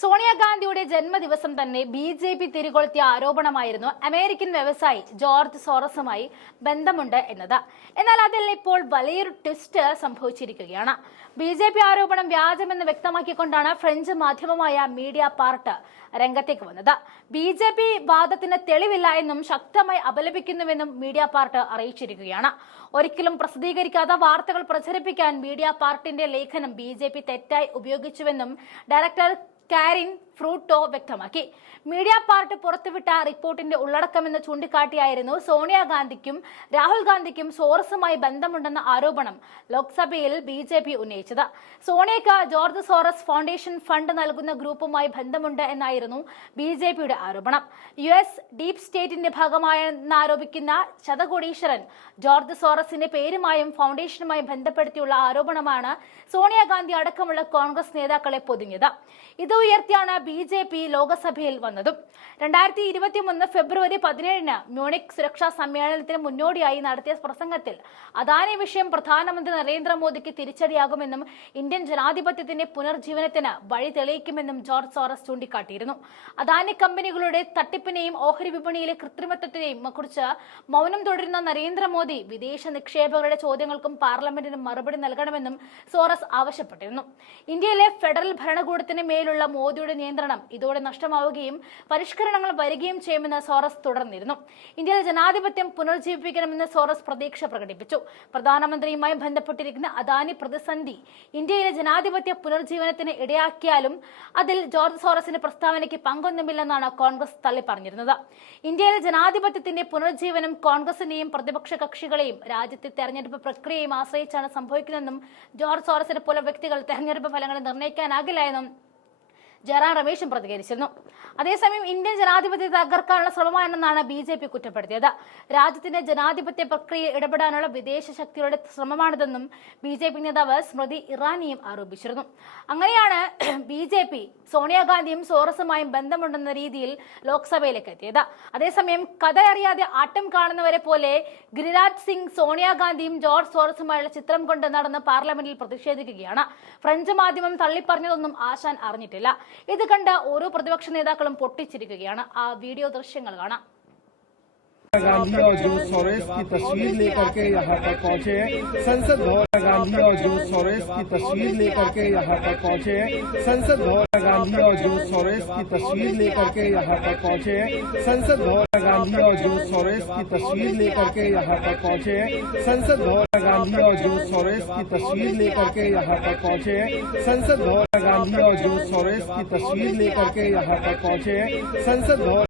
സോണിയാഗാന്ധിയുടെ ജന്മദിവസം തന്നെ ബി ജെ പി തിരികൊളുത്തിയ ആരോപണമായിരുന്നു അമേരിക്കൻ വ്യവസായി ജോർജ് സോറസുമായി ബന്ധമുണ്ട് എന്നത്. എന്നാൽ അതിൽ ഇപ്പോൾ വലിയൊരു ട്വിസ്റ്റ് സംഭവിച്ചിരിക്കുകയാണ്. ബി ജെ പി ആരോപണം വ്യാജമെന്ന് വ്യക്തമാക്കിക്കൊണ്ടാണ് ഫ്രഞ്ച് മാധ്യമമായ മീഡിയ പാർട്ട് രംഗത്തേക്ക് വന്നത്. ബി ജെ പി വാദത്തിന് തെളിവില്ല എന്നും ശക്തമായി അപലപിക്കുന്നുവെന്നും മീഡിയ പാർട്ട് അറിയിച്ചിരിക്കുകയാണ്. ഒരിക്കലും പ്രസിദ്ധീകരിക്കാത്ത വാർത്തകൾ പ്രചരിപ്പിക്കാൻ മീഡിയ പാർട്ടിന്റെ ലേഖനം ബി തെറ്റായി ഉപയോഗിച്ചുവെന്നും ഡയറക്ടർ കാരിൻ ഫ്രൂട്ടോ വ്യക്തമാക്കി. മീഡിയ പാർട്ട് പുറത്തുവിട്ട റിപ്പോർട്ടിന്റെ ഉള്ളടക്കമെന്ന് ചൂണ്ടിക്കാട്ടിയായിരുന്നു സോണിയാഗാന്ധിക്കും രാഹുൽ ഗാന്ധിക്കും സോറസുമായി ബന്ധമുണ്ടെന്ന ആരോപണം ലോക്സഭയിൽ ബി ജെ പി ഉന്നയിച്ചത്. സോണിയക്ക് ജോർജ് സോറസ് ഫൗണ്ടേഷൻ ഫണ്ട് നൽകുന്ന ഗ്രൂപ്പുമായി ബന്ധമുണ്ട് എന്നായിരുന്നു ബി ജെ പിയുടെ ആരോപണം. യു എസ് ഡീപ് സ്റ്റേറ്റിന്റെ ഭാഗമായെന്നാരോപിക്കുന്ന ശതകോടീശ്വരൻ ജോർജ് സോറസിന്റെ പേരുമായും ഫൗണ്ടേഷനുമായും ബന്ധപ്പെടുത്തിയുള്ള ആരോപണമാണ് സോണിയാഗാന്ധി അടക്കമുള്ള കോൺഗ്രസ് നേതാക്കളെ പൊതിഞ്ഞത്. ഇത് ഉയർത്തിയാണ് ബി ജെ പി ലോകസഭയിൽ വന്നതും. രണ്ടായിരത്തി ഇരുപത്തി മൂന്ന് ഫെബ്രുവരി പതിനേഴിന് മ്യൂണിക് സുരക്ഷാ സമ്മേളനത്തിന് മുന്നോടിയായി നടത്തിയ പ്രസംഗത്തിൽ അദാനി വിഷയം പ്രധാനമന്ത്രി നരേന്ദ്രമോദിക്ക് തിരിച്ചടിയാകുമെന്നും ഇന്ത്യൻ ജനാധിപത്യത്തിന്റെ പുനർജീവനത്തിന് വഴി തെളിയിക്കുമെന്നും ജോർജ് സോറസ് ചൂണ്ടിക്കാട്ടിയിരുന്നു. അദാനി കമ്പനികളുടെ തട്ടിപ്പിനെയും ഓഹരി വിപണിയിലെ കൃത്രിമത്വത്തിനെയും കുറിച്ച് മൗനം തുടരുന്ന നരേന്ദ്രമോദി വിദേശ നിക്ഷേപകരുടെ ചോദ്യങ്ങൾക്കും പാർലമെന്റിന് മറുപടി നൽകണമെന്നും സോറസ് ആവശ്യപ്പെട്ടിരുന്നു. ഇന്ത്യയിലെ ഫെഡറൽ ഭരണകൂടത്തിന് മേലുള്ള മോദിയുടെ നിയന്ത്രണം ഇതോടെ നഷ്ടമാവുകയും പരിഷ്കരണങ്ങൾ വരികയും ചെയ്യുമെന്ന് സോറസ് തുടർന്നിരുന്നു. ഇന്ത്യയിലെ ജനാധിപത്യം പുനർജീവിപ്പിക്കണമെന്ന് സോറസ് പ്രതീക്ഷ പ്രകടിപ്പിച്ചു. പ്രധാനമന്ത്രിയുമായി ബന്ധപ്പെട്ടിരിക്കുന്ന അദാനി പ്രതിസന്ധി ഇന്ത്യയിലെ ജനാധിപത്യ പുനർജീവനത്തിന് ഇടയാക്കിയാലും അതിൽ ജോർജ് സോറസിന്റെ പ്രസ്താവനയ്ക്ക് പങ്കൊന്നുമില്ലെന്നാണ് കോൺഗ്രസ് തള്ളി പറഞ്ഞിരുന്നത് ഇന്ത്യയിലെ ജനാധിപത്യത്തിന്റെ പുനർജീവനം കോൺഗ്രസിനെയും പ്രതിപക്ഷ കക്ഷികളെയും രാജ്യത്തെ തെരഞ്ഞെടുപ്പ് പ്രക്രിയയും ആശ്രയിച്ചാണ് സംഭവിക്കുന്നതെന്നും ജോർജ് സോറസിനെ പോലെ വ്യക്തികൾ തെരഞ്ഞെടുപ്പ് ഫലങ്ങൾ നിർണയിക്കാനാകില്ല എന്നും ജയറാം രമേശും പ്രതികരിച്ചിരുന്നു. അതേസമയം ഇന്ത്യൻ ജനാധിപത്യത്തെ തകർക്കാനുള്ള ശ്രമമാണെന്നാണ് ബി ജെ പി കുറ്റപ്പെടുത്തിയത്. രാജ്യത്തിന്റെ ജനാധിപത്യ പ്രക്രിയ ഇടപെടാനുള്ള വിദേശ ശക്തികളുടെ ശ്രമമാണിതെന്നും ബി ജെ പി നേതാവ് സ്മൃതി ഇറാനിയും ആരോപിച്ചിരുന്നു. അങ്ങനെയാണ് ബി ജെ പി സോണിയാഗാന്ധിയും സോറസുമായും ബന്ധമുണ്ടെന്ന രീതിയിൽ ലോക്സഭയിലേക്ക് എത്തിയത്. അതേസമയം കഥ അറിയാതെ ആട്ടം കാണുന്നവരെ പോലെ ഗിരിരാജ് സിംഗ് സോണിയാഗാന്ധിയും ജോർജ് സോറസുമായുള്ള ചിത്രം കൊണ്ട് നടന്ന് പാർലമെന്റിൽ പ്രതിഷേധിക്കുകയാണ്. ഫ്രഞ്ച് മാധ്യമം തള്ളിപ്പറഞ്ഞതൊന്നും ആശാൻ അറിഞ്ഞിട്ടില്ല. ഇത് കണ്ട് ഓരോ പ്രതിപക്ഷ നേതാക്കളും പൊട്ടിച്ചിരിക്കുകയാണ്. ആ വീഡിയോ ദൃശ്യങ്ങൾ കാണാം. गांधी और जूस सोरेस की तस्वीर लेकर के यहाँ पर पहुँचे हैं। संसद भवन गांधी और जूस सोरेस की तस्वीर लेकर के यहाँ पर पहुँचे हैं। संसद भवन गांधी और जूस सोरेस की तस्वीर लेकर के यहाँ पर पहुँचे हैं। संसद भवन गांधी और जूस सोरेस की तस्वीर लेकर के यहाँ पर पहुँचे हैं। संसद भवन गांधी और जूस सोरेस की तस्वीर लेकर के यहाँ पर पहुँचे हैं। संसद भवन गांधी और जूस सोरेस की तस्वीर लेकर के यहाँ पर पहुँचे हैं। संसद भवन